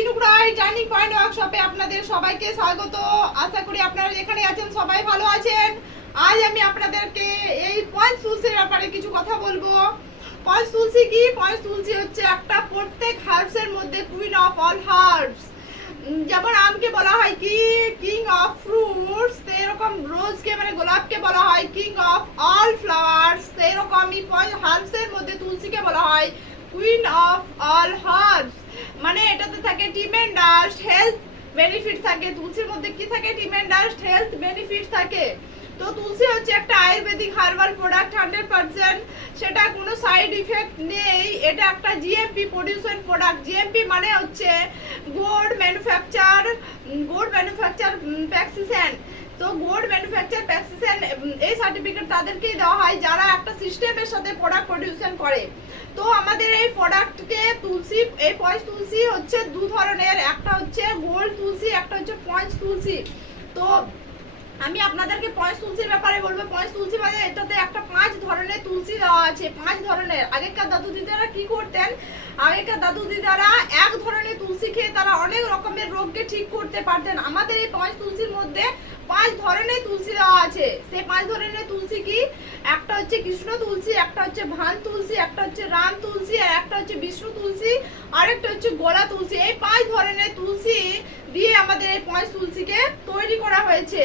ঝিনুক রায় turning point ওয়ার্কশপে আপনাদের সবাইকে স্বাগত। আশা করি আপনারা যেখানে আছেন সবাই ভালো আছেন। আজ আমি আপনাদেরকে এই পয়েন্ট তুলসির ব্যাপারে কিছু কথা বলবো। পয়েন্ট তুলসি কি? পয়েন্ট তুলসি হচ্ছে একটা প্রত্যেক হার্বসের মধ্যে কুইন অফ অল হার্বস। যেমন আমকে বলা হয় কি কিং অফ ফ্রুটস, এরকম রোজকে মানে গোলাপকে বলা হয় কিং অফ অল ফ্লাওয়ার্স, এরকমই হার্বসের মধ্যে তুলসিকে বলা হয় কুইন অফ অল হার্বস। মানে এটাতে থাকে ট্রিমেন্ডাস হেলথ বেনিফিট থাকে। তুলসির মধ্যে কি থাকে? ট্রিমেন্ডাস হেলথ বেনিফিট থাকে। তো তুলসি হচ্ছে একটা আয়ুর্বেদিক হার্বাল প্রোডাক্ট 100%, সেটা কোনো সাইড ইফেক্ট নেই। এটা একটা জিএমপি প্রডিউসার প্রোডাক্ট। জিএমপি মানে হচ্ছে গুড ম্যানুফ্যাকচার প্র্যাকটিসেন। তো গুড ম্যানুফ্যাকচার প্র্যাকটিসেন এই সার্টিফিকেট তাদেরকেই দেওয়া হয় যারা একটা সিস্টেমের সাথে প্রোডাক্ট প্রডিউশন করে। তো আমাদের এই প্রোডাক্টকে তুলসি, এই পয়েন্ট তুলসি হচ্ছে দু ধরনের, একটা হচ্ছে গোল্ড তুলসি, একটা হচ্ছে পয়েন্ট তুলসি। তো আমি আপনাদেরকে পয়েন্ট তুলসির ব্যাপারে বলবো। পয়েন্ট তুলসি মানে এটাতে একটা 5 ধরনের তুলসি দেওয়া আছে। 5 ধরনের। আগেকার দাদু দিদারা কি করতেন? আগেকার দাদু দিদারা এক ধরনের তুলসি খেয়ে তারা অনেক রকমের রোগকে ঠিক করতে পারতেন। আমাদের এই পয়েন্ট তুলসির মধ্যে 5 ধরনের তুলসি দেওয়া আছে। সেই 5 ধরনের তুলসি কি? একটা হচ্ছে কৃষ্ণ তুলসি, একটা হচ্ছে ভান তুলসি, একটা হচ্ছে রাম তুলসি, আর একটা হচ্ছে বিষ্ণু তুলসি, আর একটা হচ্ছে গোলা তুলসি। এই 5 ধরনের তুলসি দিয়ে আমাদের এই পয়েন্ট তুলসিকে তৈরি করা হয়েছে।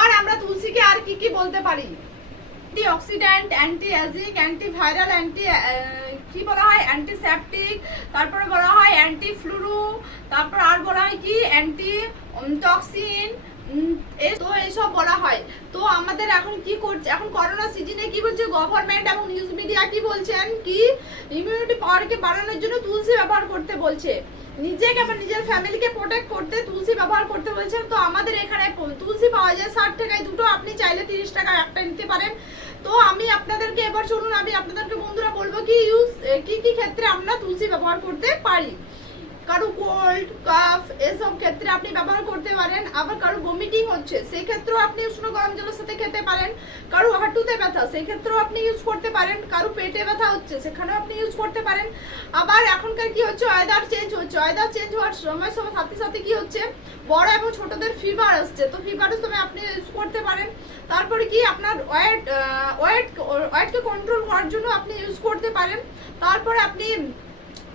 আর আমরা তুলসিকে আর কি কি বলতে পারি? অ্যান্টি অক্সিডেন্ট, অ্যান্টি অ্যাজিক, অ্যান্টি ভাইরাল, অ্যান্টি কি বলা হয়? অ্যান্টিসেপটিক, তারপরে বলা হয় অ্যান্টি ফ্লুরু, তারপর আর বলা হয় কি অ্যান্টি টক্সিন। তো এইসব বলা হয়। তো আমাদের এখন কি করছে? এখন করোনা সিজনে কি বলছে গভর্নমেন্ট এবং নিউজ মিডিয়া? কি বলছেন? কি ইমিউনিটি পাওয়ারকে বাড়ানোর জন্য তুলসি ব্যবহার করতে বলছে। নিজেকে এবং নিজের ফ্যামিলিকে প্রোটেক্ট করতে তুলসি ব্যবহার করতে বলছেন। তো আমাদের এখানে তুলসি পাওয়া যায় 60 টাকায় দুটো, আপনি চাইলে 30 টাকায় একটা নিতে পারেন। তো আমি আপনাদেরকে এবার শুনুন, আমি আপনাদেরকে বন্ধুরা বলবো কি কি কি ক্ষেত্রে আমরা তুলসি ব্যবহার করতে পারি। কারো কোল্ড কাফ এসব ক্ষেত্রে আপনি ব্যবহার করতে পারেন। আবার কারো ভমিটিং হচ্ছে সেই ক্ষেত্রেও আপনি উষ্ণ গরম জলের সাথে খেতে পারেন। কারো হাঁটুতে ব্যথা সেই ক্ষেত্রেও আপনি ইউজ করতে পারেন। কারো পেটে ব্যথা হচ্ছে সেখানেও আপনি ইউজ করতে পারেন। আবার এখনকার কি হচ্ছে, ওয়েদার চেঞ্জ হচ্ছে। ওয়েদার চেঞ্জ হওয়ার সময় সাথে সাথে কি হচ্ছে, বড় এবং ছোটদের ফিভার আসছে। তো ফিভারের সময় আপনি ইউজ করতে পারেন। তারপরে কি আপনার ওয়েটকে কন্ট্রোল করার জন্য আপনি ইউজ করতে পারেন। তারপরে আপনি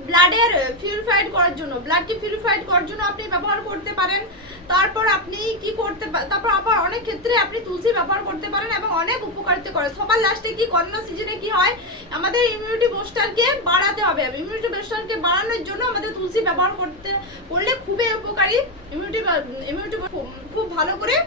ব্লাডের পিউরিফাইড করার জন্য, ব্লাডকে পিউরিফাইড করার জন্য আপনি ব্যবহার করতে পারেন। তারপর আপনি কি করতে তারপর আবার অনেক ক্ষেত্রে আপনি তুলসি ব্যবহার করতে পারেন এবং অনেক উপকারিতা করে। সবার লাস্টে কি করোনা সিজনে কি হয়, আমাদের ইমিউনিটি বুস্টারকে বাড়াতে হবে। ইমিউনিটি বুস্টারকে বাড়ানোর জন্য আমাদের তুলসি ব্যবহার করলে খুবই উপকারী। ইমিউনিটি খুব ভালো করে।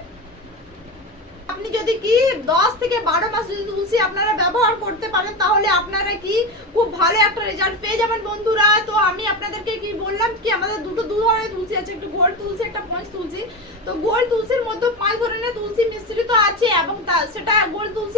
আপনি যদি কি 10 থেকে 12 মাস যদি তুলসি আপনারা ব্যবহার করতে পারেন তাহলে আপনারা কি খুব ভালো একটা রেজাল্ট পেয়ে যাবেন বন্ধুরা। তো আমি আপনাদেরকে কি বললাম কি আমাদের দু ধরনের তুলসি আছে, একটা গোল্ড তুলসি, একটা পয়েন্ট তুলসি। তো গোল্ড তুলসির মধ্যে 5 ধরনের তুলসি মিশ্রিত আছে এবং সেটা গোল্ড তুলসি